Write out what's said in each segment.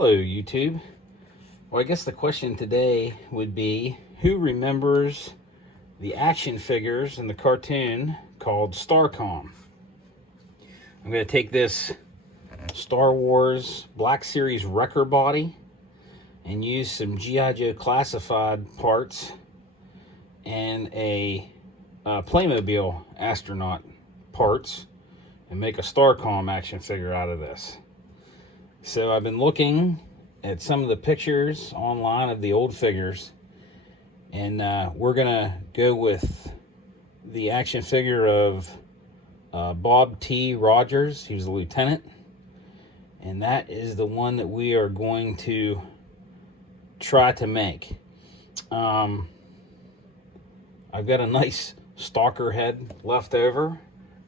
Hello, YouTube. Well, I guess the question today would be, who remembers the action figures in the cartoon called StarCom? I'm going to take this Star Wars Black Series Wrecker body and use some G.I. Joe classified parts and a Playmobil astronaut parts and make a StarCom action figure out of this. So I've been looking at some of the pictures online of the old figures, and we're gonna go with the action figure of Bob T. Rogers. He was a lieutenant, and that is the one that we are going to try to make. I've got a nice stalker head left over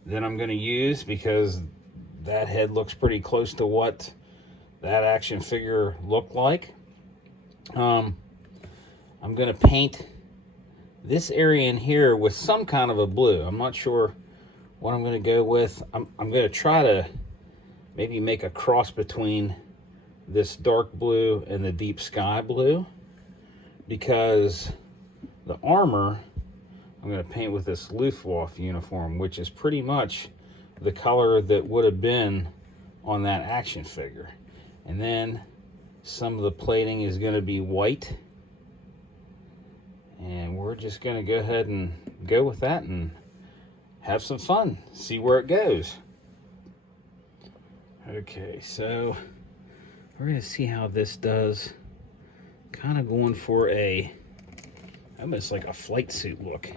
that I'm going to use because that head looks pretty close to what that action figure looked like. I'm going to paint this area in here with some kind of a blue. I'm not sure what I'm going to go with. I'm going to try to maybe make a cross between this dark blue and the deep sky blue, because the armor I'm going to paint with this Luftwaffe uniform, which is pretty much the color that would have been on that action figure. And then some of the plating is going to be white. And we're just going to go ahead and go with that and have some fun. See where it goes. Okay, so we're going to see how this does. Kind of going for a almost like a flight suit look.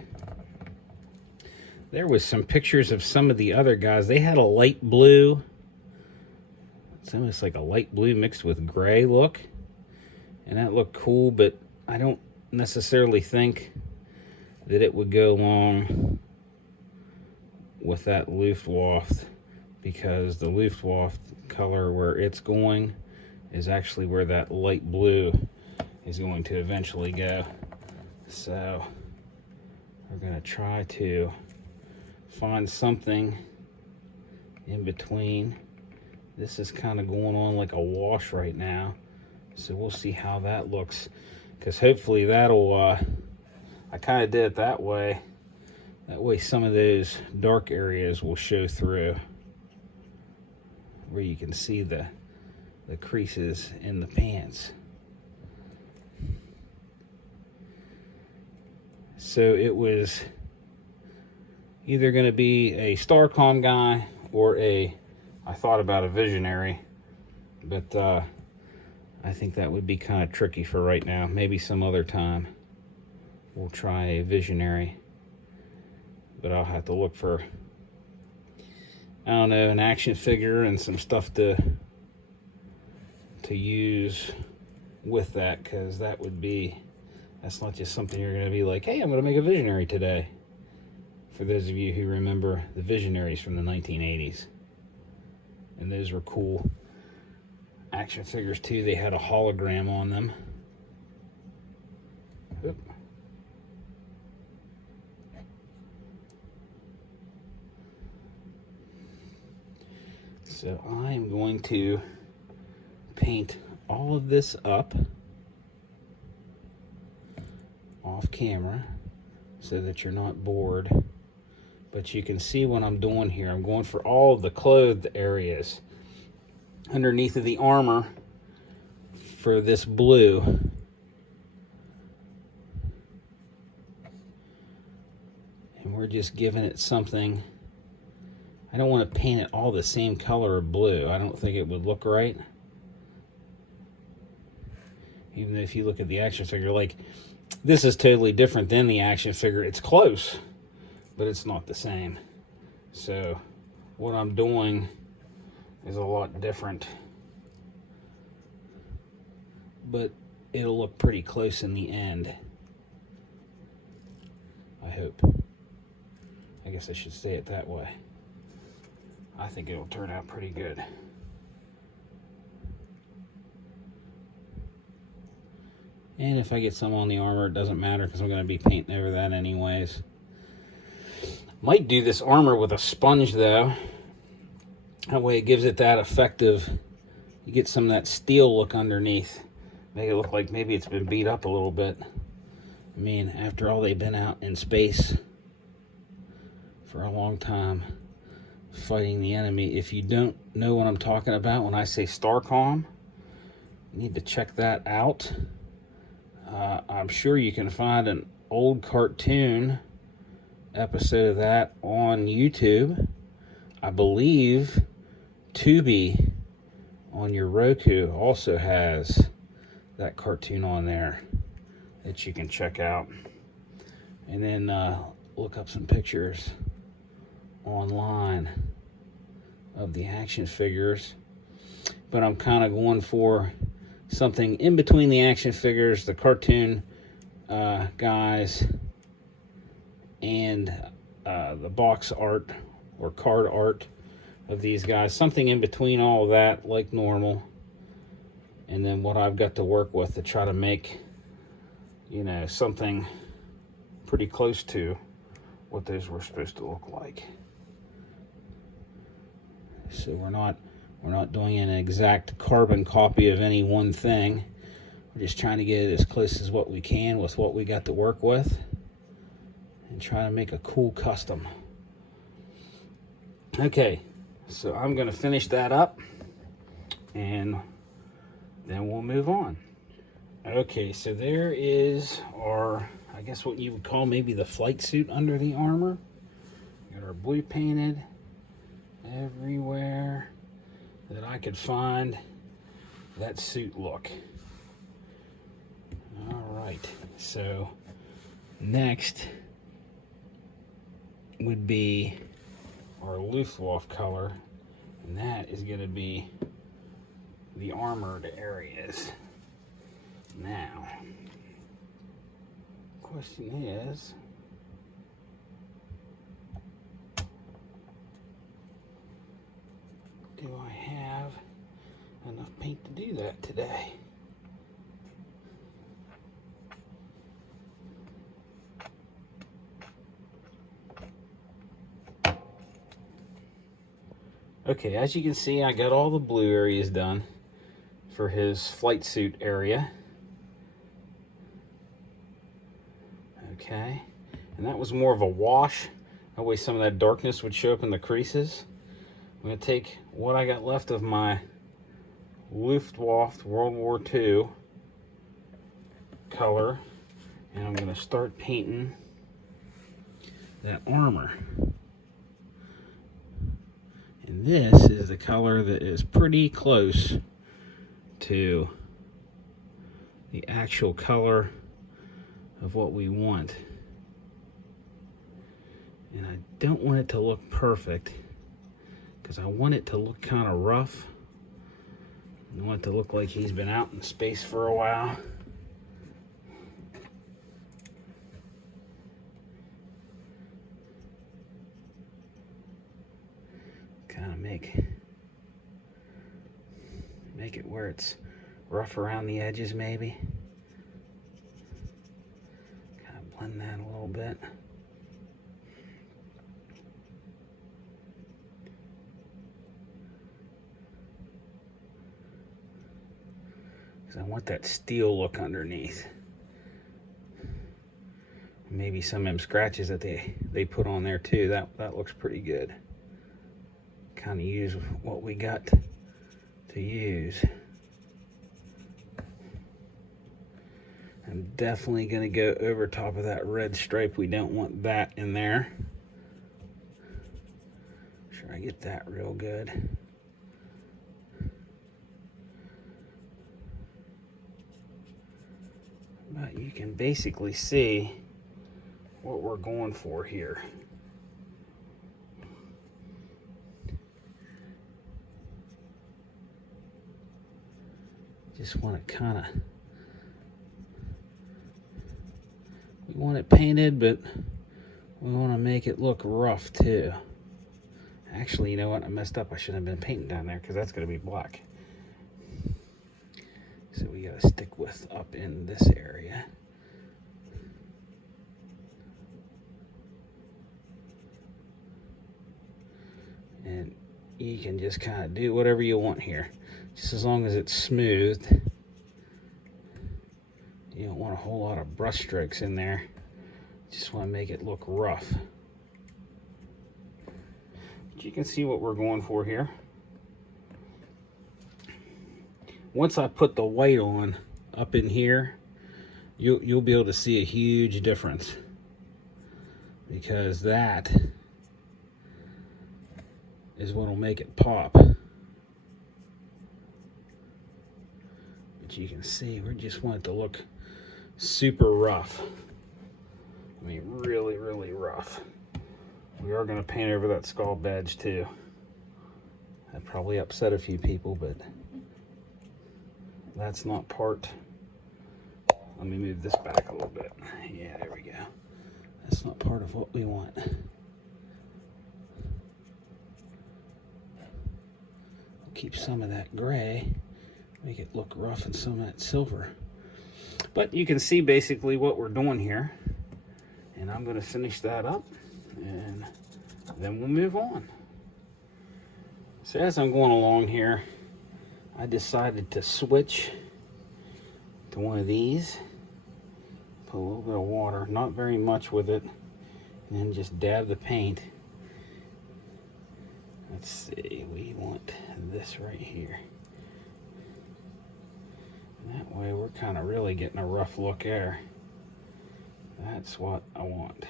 There was some pictures of some of the other guys. They had a light blue. It's almost like a light blue mixed with gray look. And that looked cool, but I don't necessarily think that it would go along with that Luftwaffe, because the Luftwaffe color where it's going is actually where that light blue is going to eventually go. So we're going to try to find something in between. This is kind of going on like a wash right now, so we'll see how that looks, because hopefully that'll I kind of did it that way some of those dark areas will show through, where you can see the creases in the pants. So it was either going to be a StarCom guy or I thought about a Visionary, but I think that would be kind of tricky for right now. Maybe some other time we'll try a Visionary, but I'll have to look for, I don't know, an action figure and some stuff to use with that, because that's not just something you're going to be like, hey, I'm going to make a Visionary today. For those of you who remember the Visionaries from the 1980s. And those were cool action figures too. They had a hologram on them. Oop. So I'm going to paint all of this up off camera so that you're not bored. But you can see what I'm doing here. I'm going for all the clothed areas underneath of the armor for this blue. And we're just giving it something. I don't want to paint it all the same color of blue. I don't think it would look right. Even if you look at the action figure, like, this is totally different than the action figure. It's close, but it's not the same. So what I'm doing is a lot different, but it'll look pretty close in the end, I hope. I guess I should say it that way. I think it'll turn out pretty good. And if I get some on the armor, it doesn't matter, because I'm going to be painting over that anyways. Might do this armor with a sponge though. That way it gives it that effective you get some of that steel look underneath. Make it look like maybe it's been beat up a little bit. I mean, after all, they've been out in space for a long time fighting the enemy. If you don't know what I'm talking about when I say StarCom, you need to check that out. I'm sure you can find an old cartoon episode of that on YouTube. I believe Tubi on your Roku also has that cartoon on there that you can check out. And then look up some pictures online of the action figures. But I'm kind of going for something in between the action figures, the cartoon guys, and the box art or card art of these guys. Something in between all of that, like normal. And then what I've got to work with to try to make, you know, something pretty close to what those were supposed to look like. So we're not doing an exact carbon copy of any one thing. We're just trying to get it as close as what we can with what we got to work with and try to make a cool custom. Okay, so I'm going to finish that up and then we'll move on. Okay, so there is our, I guess what you would call maybe the flight suit under the armor. We got our blue painted everywhere that I could find that suit look. All right, so next would be our Luftwaffe color, and that is going to be the armored areas. Now, question is, do I have enough paint to do that today? Okay, as you can see, I got all the blue areas done for his flight suit area. Okay, and that was more of a wash. That way some of that darkness would show up in the creases. I'm going to take what I got left of my Luftwaffe World War II color, and I'm going to start painting that armor. And this is the color that is pretty close to the actual color of what we want. And I don't want it to look perfect because I want it to look kind of rough. I want it to look like he's been out in space for a while. Kind of make it where it's rough around the edges maybe. Kind of blend that a little bit. Because I want that steel look underneath. Maybe some of them scratches that they put on there too. That looks pretty good. Kind of use what we got to use. I'm definitely going to go over top of that red stripe. We don't want that in there. Make sure I get that real good. But you can basically see what we're going for here. Just want to kind of, we want it painted, but we want to make it look rough too. Actually, you know what? I messed up. I shouldn't have been painting down there because that's going to be black. So we got to stick with up in this area. And you can just kind of do whatever you want here. just as long as it's smooth. You don't want a whole lot of brush strokes in there. Just want to make it look rough. But you can see what we're going for here. Once I put the white on up in here, you'll be able to see a huge difference, because that is what will make it pop. But you can see we just want it to look super rough. I mean, really, really rough. We are going to paint over that skull badge too. That probably upset a few people, but that's not part. Let me move this back a little bit. Yeah, there we go. That's not part of what we want. Keep some of that gray, make it look rough, and some of that silver. But you can see basically what we're doing here. And I'm going to finish that up, and then we'll move on. So as I'm going along here, I decided to switch to one of these. Put a little bit of water, not very much with it, and then just dab the paint. Let's see, we want this right here. And that way we're kind of really getting a rough look there. That's what I want.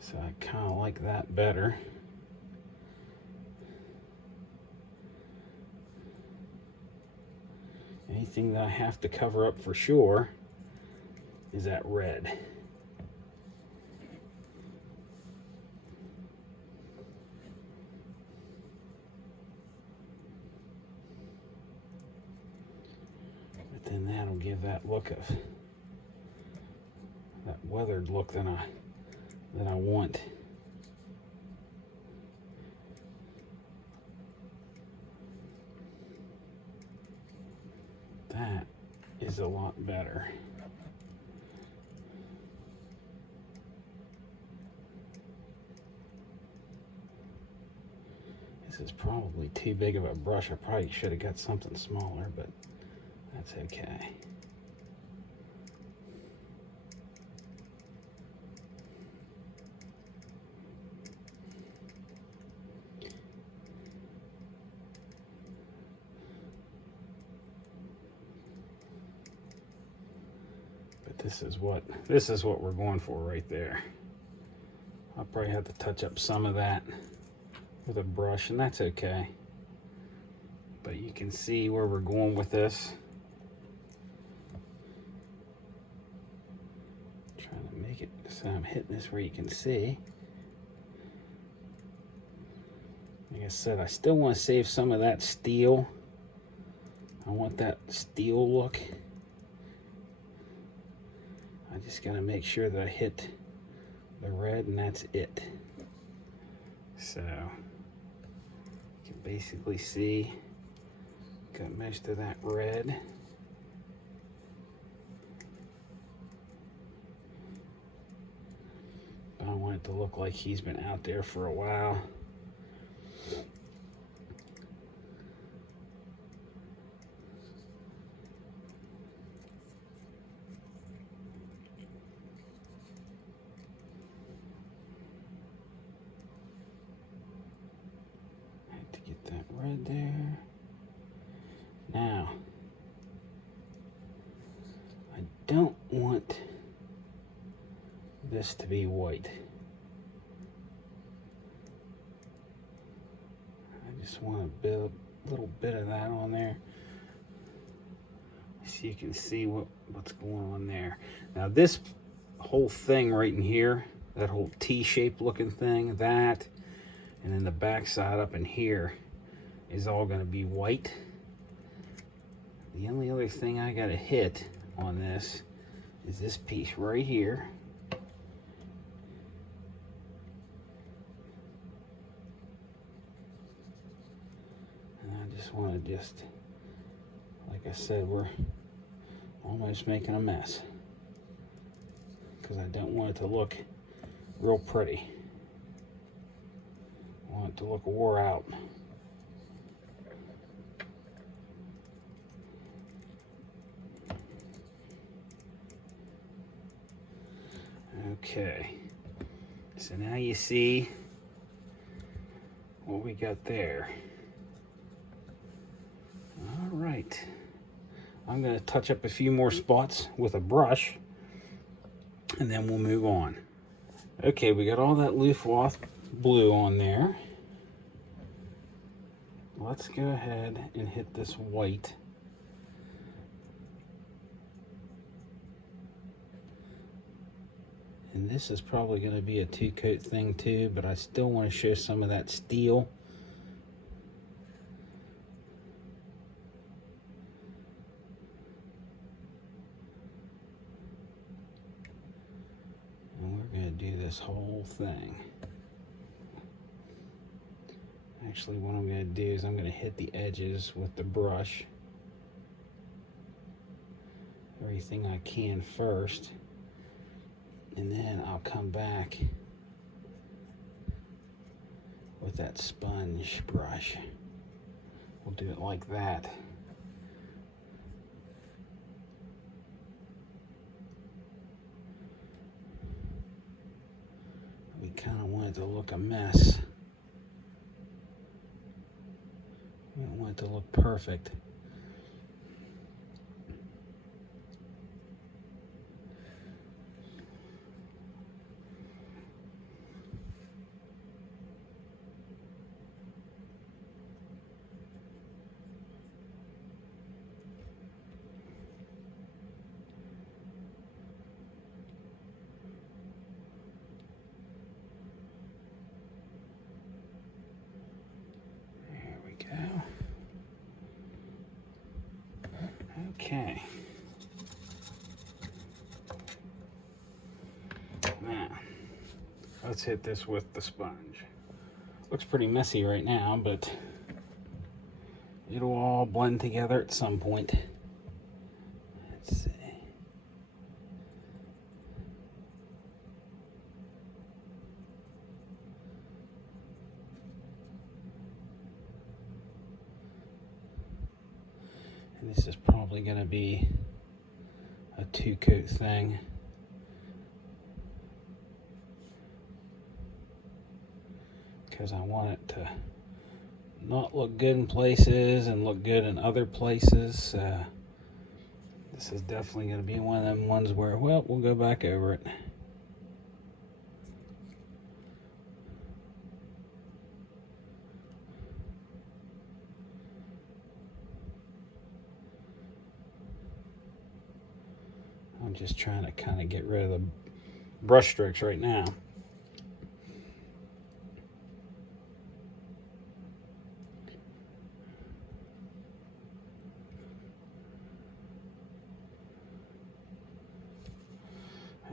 So I kind of like that better. Anything that I have to cover up for sure is that red. But then that'll give that look of that weathered look that I want. That is a lot better. This is probably too big of a brush. I probably should have got something smaller, but that's okay. This is what we're going for right there. I'll probably have to touch up some of that with a brush, and that's okay. But you can see where we're going with this. Trying to make it so I'm hitting this where you can see. Like I said, I still want to save some of that steel. I want that steel look. I just gotta make sure that I hit the red, and that's it. So you can basically see got most of that red. But I want it to look like he's been out there for a while. Right there. Now, I don't want this to be white. I just want to build a little bit of that on there, so you can see what's going on there. Now this whole thing right in here, that whole T-shaped looking thing, that, and then the back side up in here is all going to be white. The only other thing I got to hit on this is this piece right here. And I just want to like I said, we're almost making a mess, because I don't want it to look real pretty. I want it to look wore out. Okay, so now you see what we got there. All right, I'm going to touch up a few more spots with a brush, and then we'll move on. Okay, we got all that Luftwaffe blue on there. Let's go ahead and hit this white. And this is probably going to be a 2-coat thing too, but I still want to show some of that steel. And we're going to do this whole thing. Actually, what I'm going to do is I'm going to hit the edges with the brush. Everything I can first. And then I'll come back with that sponge brush. We'll do it like that. We kind of want it to look a mess. We don't want it to look perfect. Okay. Now, let's hit this with the sponge. Looks pretty messy right now, but it'll all blend together at some point. Let's see. And this is probably going to be a 2-coat thing. Because I want it to not look good in places and look good in other places. This is definitely going to be one of them ones where, well, we'll go back over it. I'm just trying to kind of get rid of the brush strokes right now.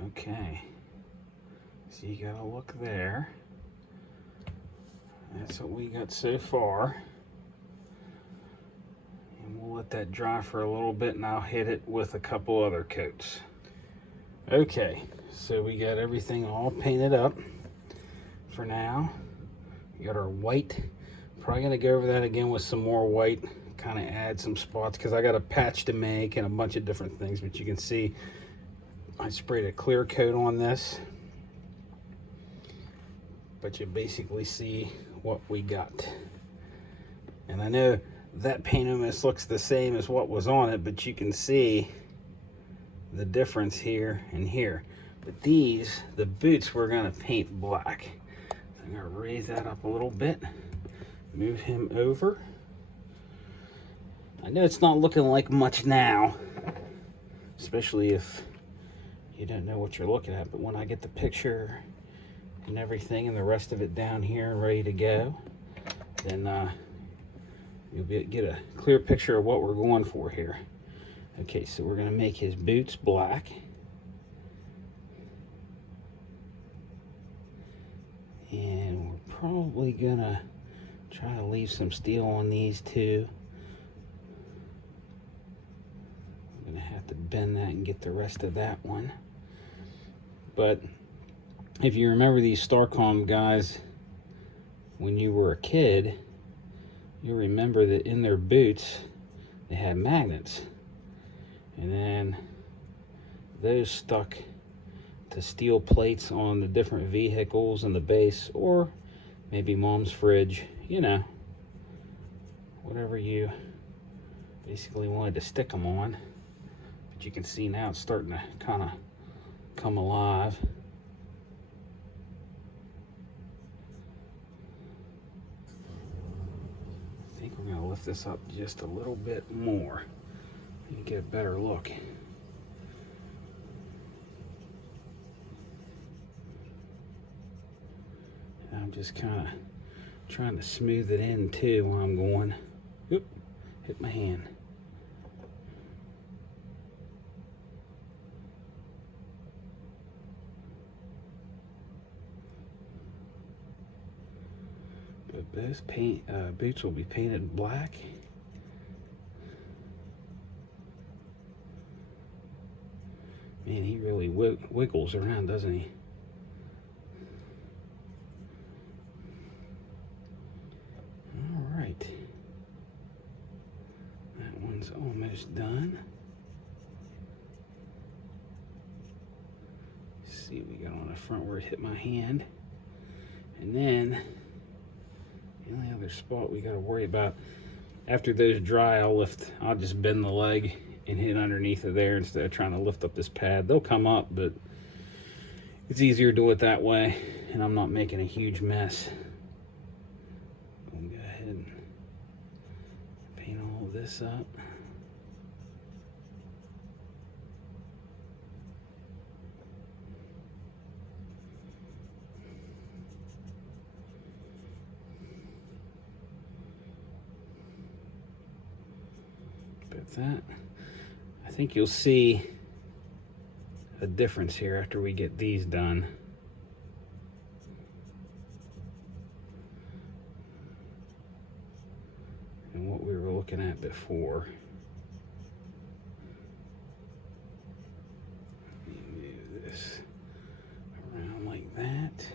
Okay, so you gotta look there. That's what we got so far. And we'll let that dry for a little bit and I'll hit it with a couple other coats. Okay, so we got everything all painted up for now. We got our white. Probably gonna go over that again with some more white, kind of add some spots because I got a patch to make and a bunch of different things, but you can see I sprayed a clear coat on this, but you basically see what we got. And I know that paint almost looks the same as what was on it, but you can see the difference here and here. But these, the boots, we're gonna paint black. I'm gonna raise that up a little bit, move him over. I know it's not looking like much now, especially if you don't know what you're looking at, but when I get the picture and everything and the rest of it down here and ready to go, then you'll get a clear picture of what we're going for here. Okay, so we're gonna make his boots black. And we're probably gonna try to leave some steel on these too. I'm gonna have to bend that and get the rest of that one. But if you remember these StarCom guys, when you were a kid, you remember that in their boots they had magnets, and then those stuck to steel plates on the different vehicles in the base, or maybe mom's fridge, you know, whatever you basically wanted to stick them on. But you can see now it's starting to kind of come alive. I think we're going to lift this up just a little bit more and get a better look. I'm just kind of trying to smooth it in too while I'm going. Oop, hit my hand. But both boots will be painted black. Man, he really wiggles around, doesn't he? All right. That one's almost done. Let's see what we got on the front where it hit my hand. And then the only other spot we got to worry about, after those dry, I'll just bend the leg and hit underneath of there instead of trying to lift up this pad. They'll come up, but it's easier to do it that way, and I'm not making a huge mess. I'll go ahead and paint all of this up. That, I think you'll see a difference here after we get these done. And what we were looking at before. Move this around like that.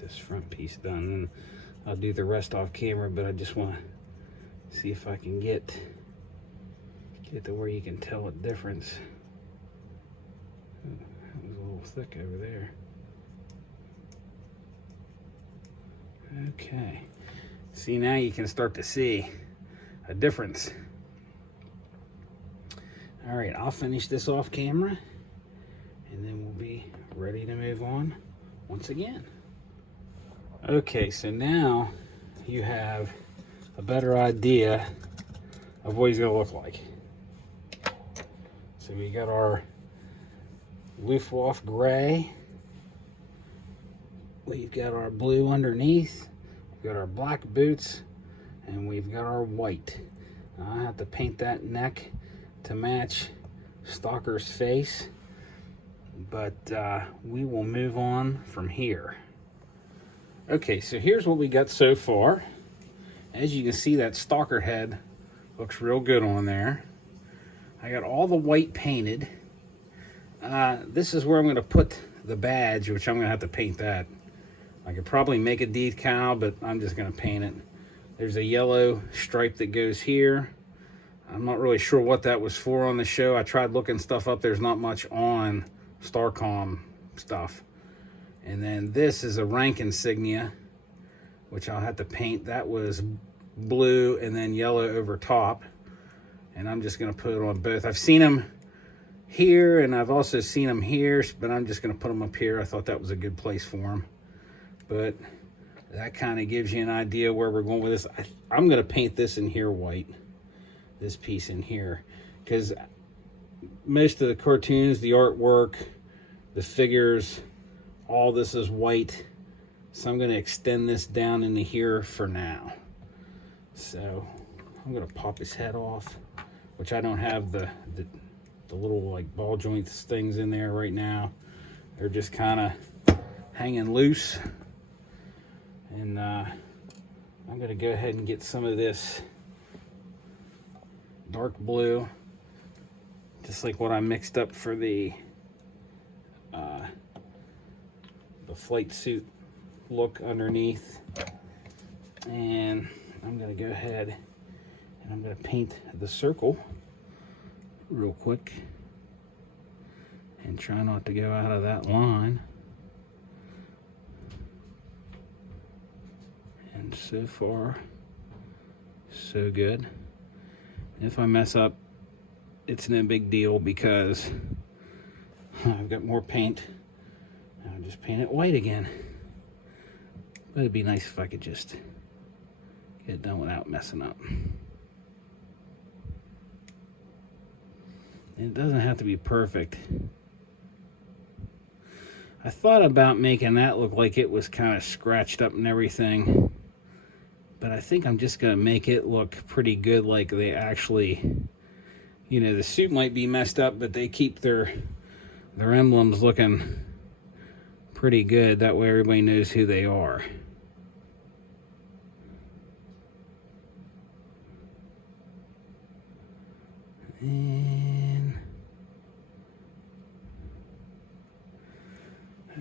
This front piece done, and I'll do the rest off camera, but I just want to see if I can get to where you can tell a difference. Ooh, that was a little thick over there. Okay, see, now you can start to see a difference. All right, I'll finish this off camera, and then we'll be ready to move on once again. Okay, so now you have a better idea of what he's going to look like. So we got our Luftwaffe gray. We've got our blue underneath. We've got our black boots, and we've got our white. Now I have to paint that neck to match Stalker's face, but we will move on from here. Okay, so here's what we got so far. As you can see, that Stalker head looks real good on there. I got all the white painted. This is where I'm going to put the badge, which I'm going to have to paint that. I could probably make a decal, but I'm just going to paint it. There's a yellow stripe that goes here. I'm not really sure what that was for on the show. I tried looking stuff up. There's not much on StarCom stuff. And then this is a rank insignia, which I'll have to paint. That was blue and then yellow over top. And I'm just going to put it on both. I've seen them here, and I've also seen them here, but I'm just going to put them up here. I thought that was a good place for them. But that kind of gives you an idea where we're going with this. I'm going to paint this in here white, this piece in here, because most of the cartoons, the artwork, the figures, all this is white, so I'm going to extend this down into here for now. So I'm going to pop his head off, which I don't have the little like ball joints things in there right now. They're just kind of hanging loose. And I'm going to go ahead and get some of this dark blue, just like what I mixed up for the flight suit look underneath. And I'm going to go ahead and I'm going to paint the circle real quick and try not to go out of that line. And so far, so good. If I mess up, it's no big deal because I've got more paint. I'll just paint it white again. But it'd be nice if I could just get it done without messing up. And it doesn't have to be perfect. I thought about making that look like it was kind of scratched up and everything. But I think I'm just going to make it look pretty good, like they actually, you know, the suit might be messed up, but they keep their emblems looking pretty good. That way everybody knows who they are. And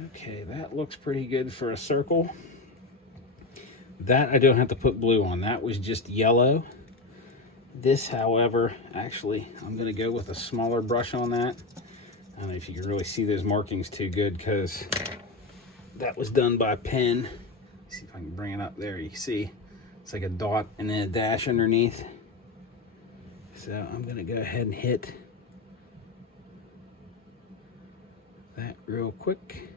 okay, that looks pretty good for a circle. That I don't have to put blue on. That was just yellow. This, however, actually, I'm going to go with a smaller brush on that. I don't know if you can really see those markings too good because that was done by pen. Let's see if I can bring it up there. You can see it's like a dot and then a dash underneath. So I'm going to go ahead and hit that real quick.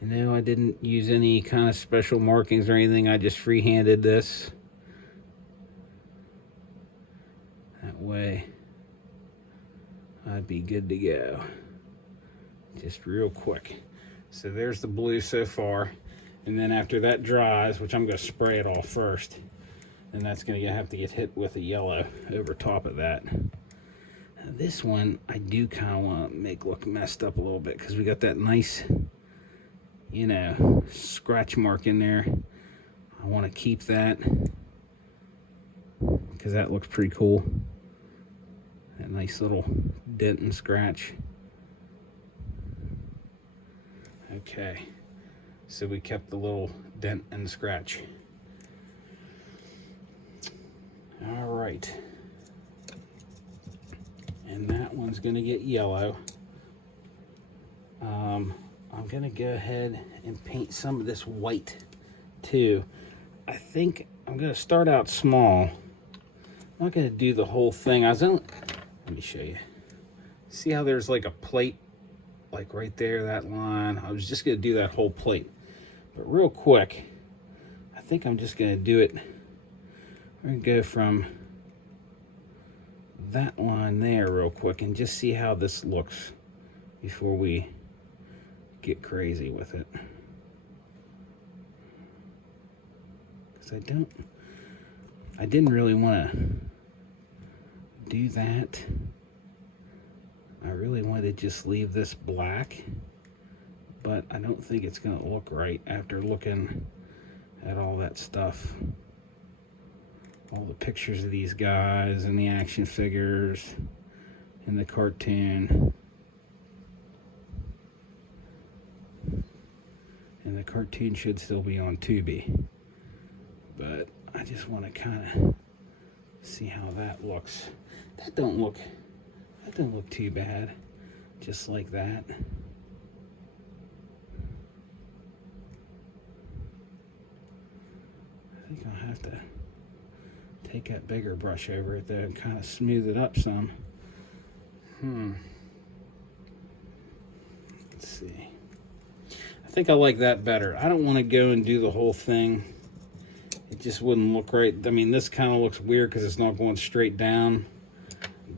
And no, I didn't use any kind of special markings or anything. I just freehanded this. That way I'd be good to go. Just real quick. So there's the blue so far. And then after that dries, which I'm going to spray it off first, and that's going to have to get hit with a yellow over top of that. Now this one I do kind of want to make look messed up a little bit because we got that nice, you know, scratch mark in there. I want to keep that because that looks pretty cool. That nice little dent and scratch. Okay, so we kept the little dent and scratch. All right, and that one's gonna get yellow. I'm gonna go ahead and paint some of this white too. I think I'm gonna start out small. I'm not gonna do the whole thing. Let me show you. See how there's like a plate, like right there, that line? I was just gonna do that whole plate. But real quick, I think I'm just gonna do it. We're gonna go from that line there real quick and just see how this looks before we get crazy with it. Because I didn't really want to do that. I really wanted to just leave this black, but I don't think it's going to look right after looking at all that stuff. All the pictures of these guys and the action figures and the cartoon. And the cartoon should still be on Tubi. But I just want to kind of see how that looks. That don't look too bad. Just like that. I think I'll have to take that bigger brush over it there and kind of smooth it up some. Let's see. I think I like that better. I don't want to go and do the whole thing. It just wouldn't look right. I mean, this kind of looks weird because it's not going straight down.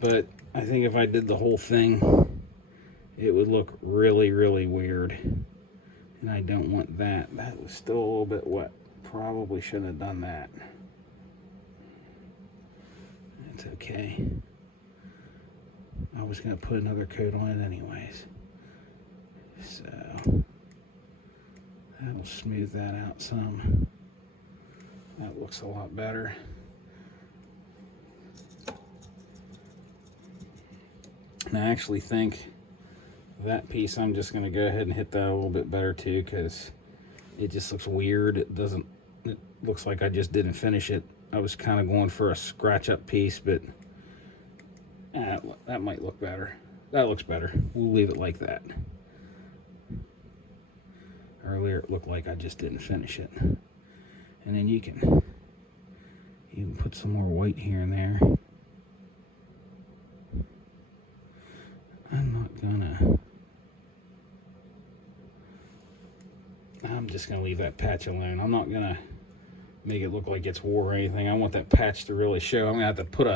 But I think if I did the whole thing, it would look really, really weird. And I don't want that. That was still a little bit wet. Probably shouldn't have done that. That's okay. I was going to put another coat on it anyways. So that'll smooth that out some. That looks a lot better. And I actually think that piece, I'm just going to go ahead and hit that a little bit better too, because it just looks weird. It looks like I just didn't finish it. I was kind of going for a scratch up piece, but that might look better. That looks better. We'll leave it like that. Earlier it looked like I just didn't finish it. And then you can put some more white here and there. I'm just gonna leave that patch alone. I'm not gonna make it look like it's war or anything. I want that patch to really show. I'm gonna have to put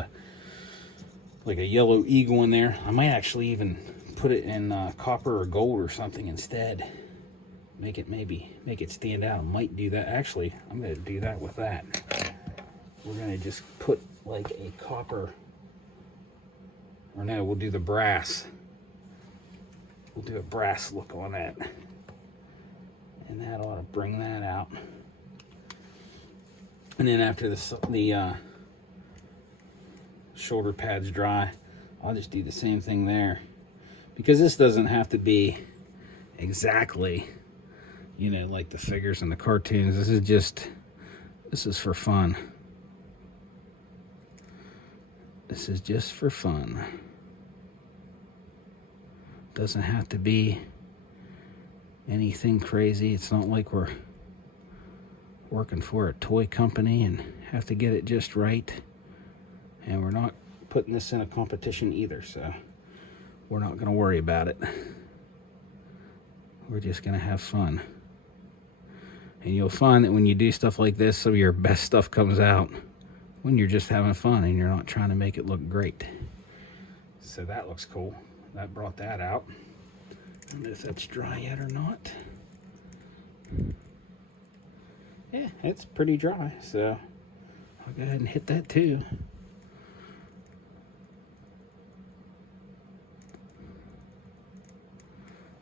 like a yellow eagle in there. I might actually even put it in copper or gold or something instead. Make it stand out. I might do that. Actually, I'm gonna do that with that. We're gonna just put like a copper, or no, we'll do the brass. We'll do a brass look on that. And that ought to bring that out. And then after the shoulder pads dry, I'll just do the same thing there. Because this doesn't have to be exactly, you know, like the figures in the cartoons. This is for fun. This is just for fun. Doesn't have to be anything crazy. It's not like we're working for a toy company and have to get it just right. And we're not putting this in a competition either, so we're not going to worry about it. We're just going to have fun. And you'll find that when you do stuff like this, some of your best stuff comes out when you're just having fun and you're not trying to make it look great. So that looks cool. That brought that out. I don't know if that's dry yet or not. Yeah, it's pretty dry, so I'll go ahead and hit that too.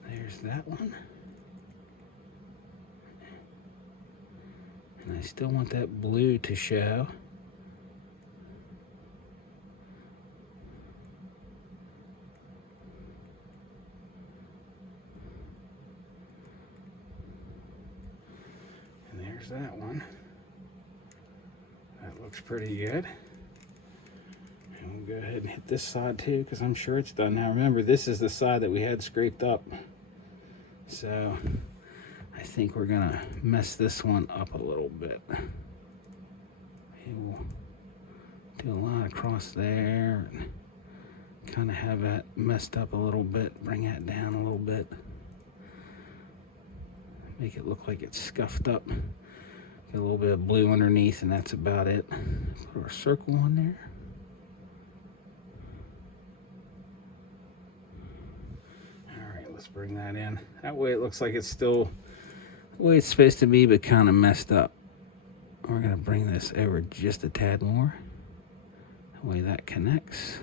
There's that one. And I still want that blue to show. That one. That looks pretty good. And we'll go ahead and hit this side too, because I'm sure it's done. Now remember, this is the side that we had scraped up. So I think we're gonna mess this one up a little bit. We'll do a line across there and kind of have that messed up a little bit, bring that down a little bit. Make it look like it's scuffed up. Get a little bit of blue underneath, and that's about it. Put our circle on there. All right, let's bring that in. That way it looks like it's still the way it's supposed to be, but kind of messed up. We're gonna bring this over just a tad more. That way that connects.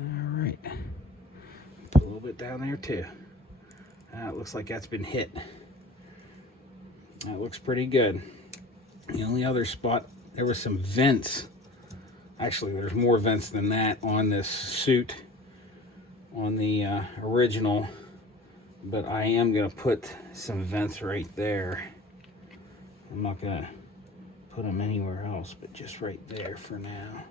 All right. Put a little bit down there too. It looks like that's been hit. That looks pretty good. The only other spot, there was some vents. Actually, there's more vents than that on this suit on the original, but I am going to put some vents right there. I'm not going to put them anywhere else, but just right there for now.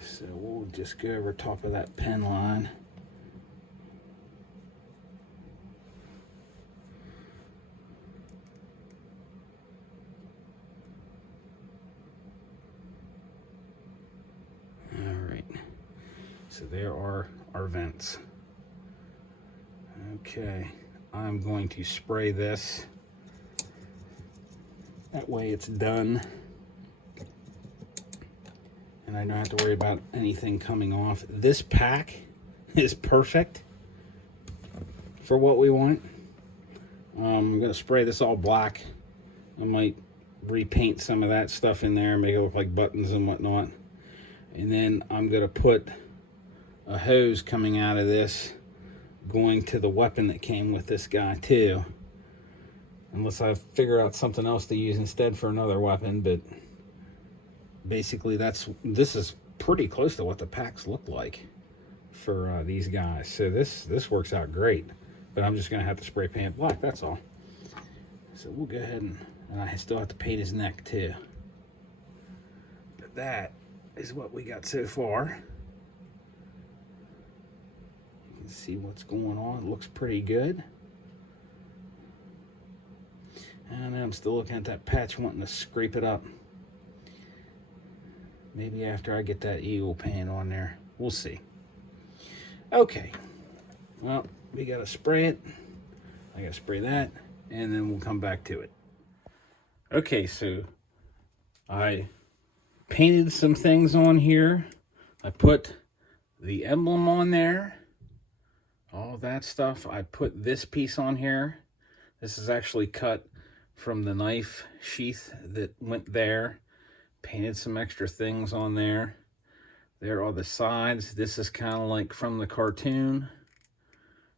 So we'll just go over top of that pen line. So there are our vents. Okay, I'm going to spray this. That way it's done. And I don't have to worry about anything coming off. This pack is perfect for what we want. I'm gonna spray this all black. I might repaint some of that stuff in there, make it look like buttons and whatnot. And then I'm gonna put a hose coming out of this going to the weapon that came with this guy too. Unless I figure out something else to use instead for another weapon, but basically this is pretty close to what the packs look like for these guys. So this works out great, but I'm just gonna have to spray paint black, that's all. So we'll go ahead and I still have to paint his neck too. But that is what we got so far. You can see what's going on. It looks pretty good. And I'm still looking at that patch, wanting to scrape it up. Maybe after I get that eagle paint on there. We'll see. Okay. Well, we gotta spray it. I gotta spray that, and then we'll come back to it. Okay, so I painted some things on here. I put the emblem on there. All that stuff. I put this piece on here. This is actually cut from the knife sheath that went there. Painted some extra things on there. There are the sides. This is kind of like from the cartoon.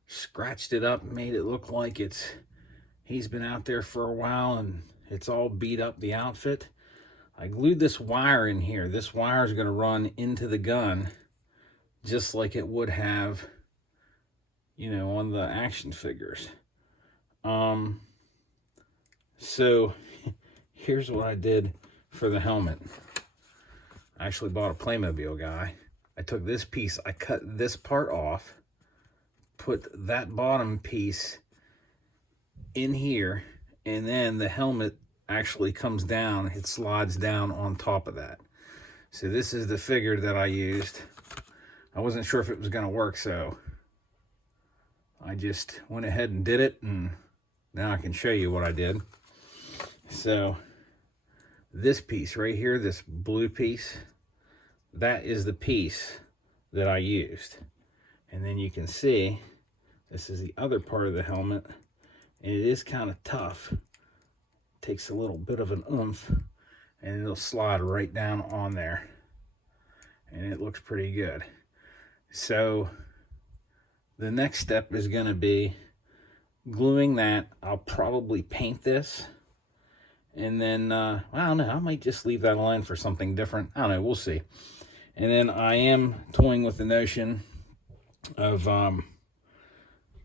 Scratched it up, made it look like he's been out there for a while and it's all beat up, the outfit. I glued this wire in here. This wire is going to run into the gun just like it would have, you know, on the action figures. So here's what I did for the helmet. I actually bought a Playmobil guy. I took this piece, I cut this part off, put that bottom piece in here, and then the helmet actually comes down. It slides down on top of that. So this is the figure that I used. I wasn't sure if it was going to work, so I just went ahead and did it, and now I can show you what I did. So this piece right here, this blue piece, that is the piece that I used. And then you can see this is the other part of the helmet, and it is kind of tough. Takes a little bit of an oomph, and it'll slide right down on there, and it looks pretty good. So the next step is going to be gluing that. I'll probably paint this, and then I don't know, I might just leave that line for something different. I don't know, we'll see. And then I am toying with the notion of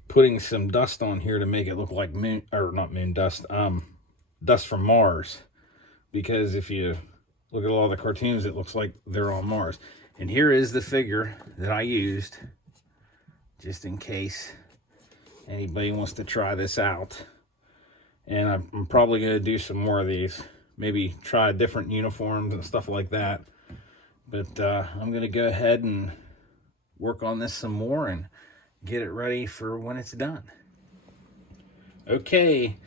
putting some dust on here to make it look like moon, or not moon dust, dust from Mars. Because if you look at all the cartoons, it looks like they're on Mars. And here is the figure that I used, just in case anybody wants to try this out. And I'm probably going to do some more of these. Maybe try different uniforms and stuff like that. But I'm going to go ahead and work on this some more and get it ready for when it's done. Okay,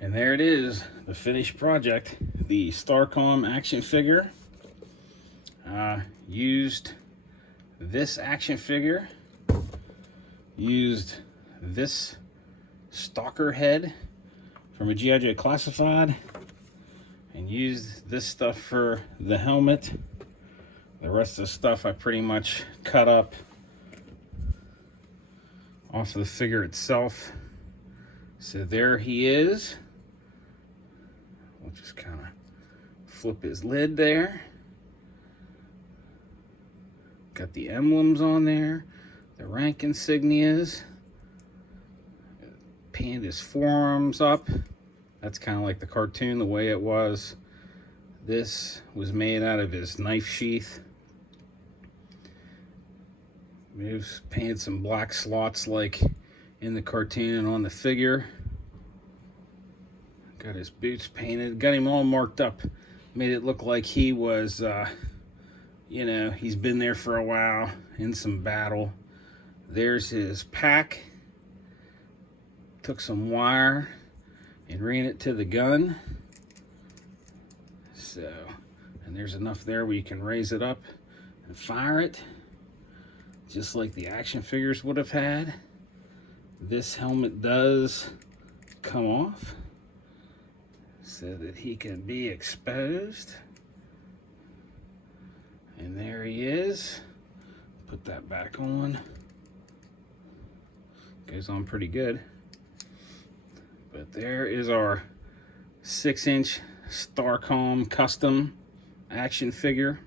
and there it is, the finished project. The StarCom action figure. Used this action figure. Used this stalker head from a G.I. Joe Classified. And used this stuff for the helmet. The rest of the stuff I pretty much cut up off of the figure itself. So there he is. We'll just kind of flip his lid there. Got the emblems on there, the rank insignias. Painted his forearms up. That's kind of like the cartoon, the way it was. This was made out of his knife sheath. We've painted some black slots like in the cartoon on the figure. Got his boots painted. Got him all marked up. Made it look like he was, you know, he's been there for a while in some battle. There's his pack. Took some wire and ran it to the gun. So, and there's enough there where you can raise it up and fire it, just like the action figures would have had. This helmet does come off so that he can be exposed. And there he is. Put that back on. Goes on pretty good. But there is our 6-inch StarCom custom action figure.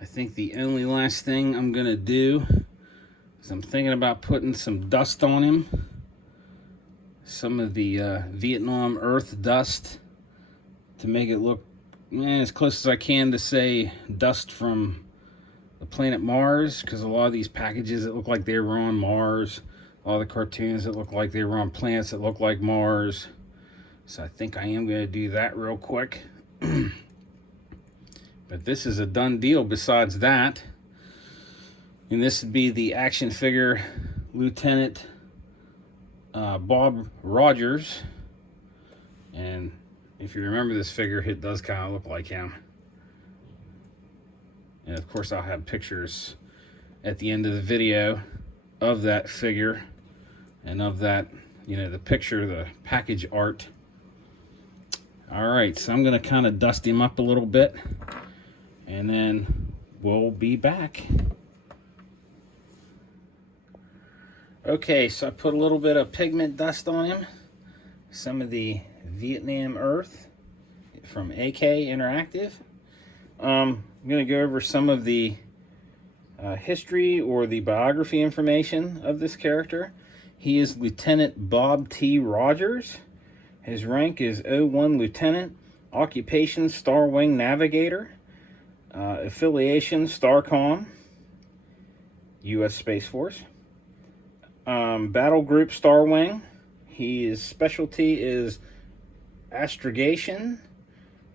I think the only last thing I'm gonna do is I'm thinking about putting some dust on him. Some of the Vietnam Earth dust to make it look as close as I can to say dust from the planet Mars, because a lot of these packages that look like they were on Mars, a lot of the cartoons that look like they were on planets that look like Mars. So I think I am going to do that real quick. But this is a done deal besides that. And this would be the action figure Lieutenant Bob Rogers. And if you remember this figure, it does kind of look like him. And of course I'll have pictures at the end of the video of that figure and of that, you know, the picture, the package art. All right, so I'm gonna kind of dust him up a little bit and then we'll be back. Okay, so I put a little bit of pigment dust on him. Some of the Vietnam Earth from AK Interactive. I'm going to go over some of the history or the biography information of this character. He is Lieutenant Bob T. Rogers. His rank is 01 Lieutenant. Occupation, Star Wing Navigator. Affiliation, StarCom U.S. Space Force. Battle Group, Star Wing. His specialty is astrogation.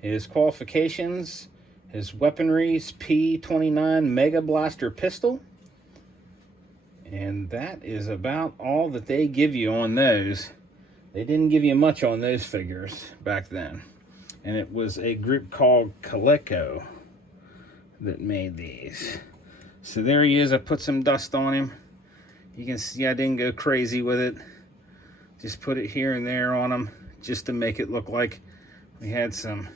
His qualifications, his weaponry is P-29 Mega Blaster pistol. And that is about all that they give you on those. They didn't give you much on those figures back then. And it was a group called Coleco that made these. So there he is. I put some dust on him. You can see I didn't go crazy with it. Just put it here and there on him just to make it look like we had some,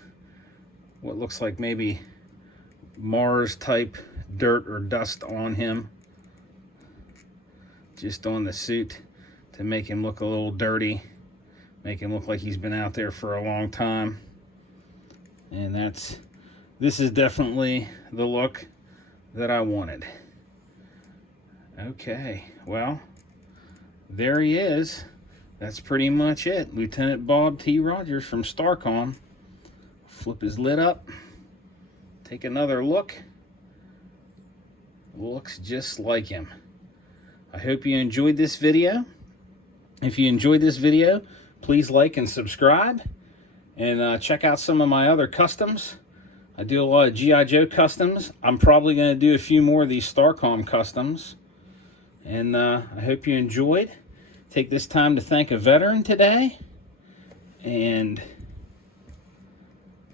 what looks like maybe Mars type dirt or dust on him. Just on the suit to make him look a little dirty. Make him look like he's been out there for a long time. And this is definitely the look that I wanted. Okay, well, there he is. That's pretty much it. Lieutenant Bob T. Rogers from StarCom. Flip his lid up. Take another look. Looks just like him. I hope you enjoyed this video. If you enjoyed this video, please like and subscribe. And check out some of my other customs. I do a lot of G.I. Joe customs. I'm probably going to do a few more of these StarCom customs. And I hope you enjoyed. Take this time to thank a veteran today and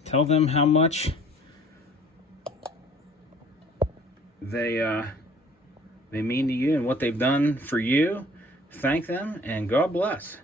tell them how much they mean to you and what they've done for you. Thank them and God bless.